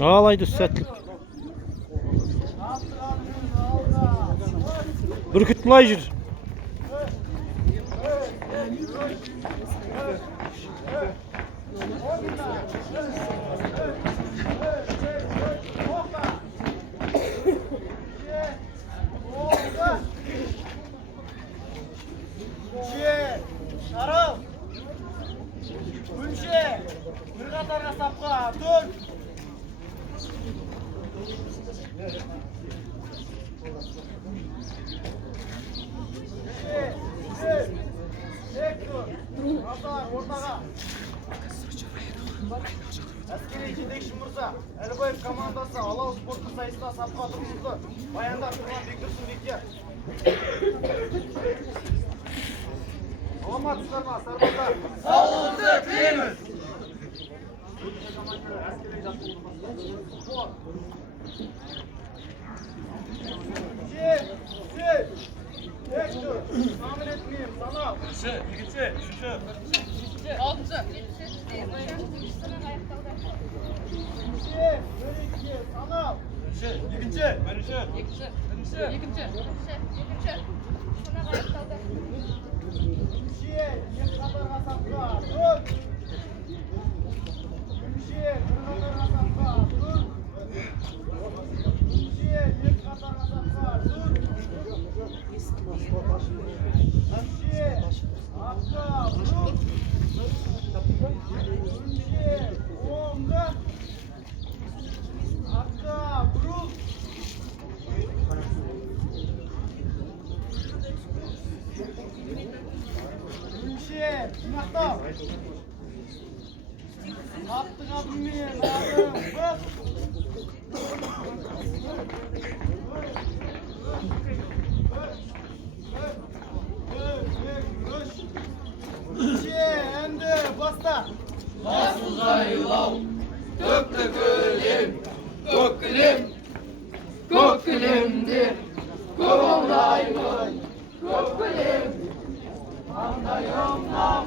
Alaydı sətlik. Bürküt Mlayjır. Aral. Günşe. Bir qatarga sapqa. Dur. Ortaga. Askeri жетекші мырза, Әлібаев командасы Алау спорттық сайысына сапқа тұрғызды. Баянда тұрған Бектұрсын Бекте. Саламатсыздар ма, сарбаздар? Саулықты тілейміз. Бектұр, самын етмейім, санал. Бірінші, екінші, үшінші. Altıncı. Санал. Бірінші, екінші, бірінші. İkinci. Sonra ayakta. Екі қатарға сапқа, тұр. Екі қатарға сапқа, тұр. Екі қатарға сапқа, тұр. Арқа, тұр. Оңға. Арқа, бұрыл. Жинақтау. Аттыға білмейін, адым, бұқ. Әнді баста. Бас ұзайлау, көкті көлем, көк кілем, көк кілемде көк алдаймын, көк кілем, аңдайымнан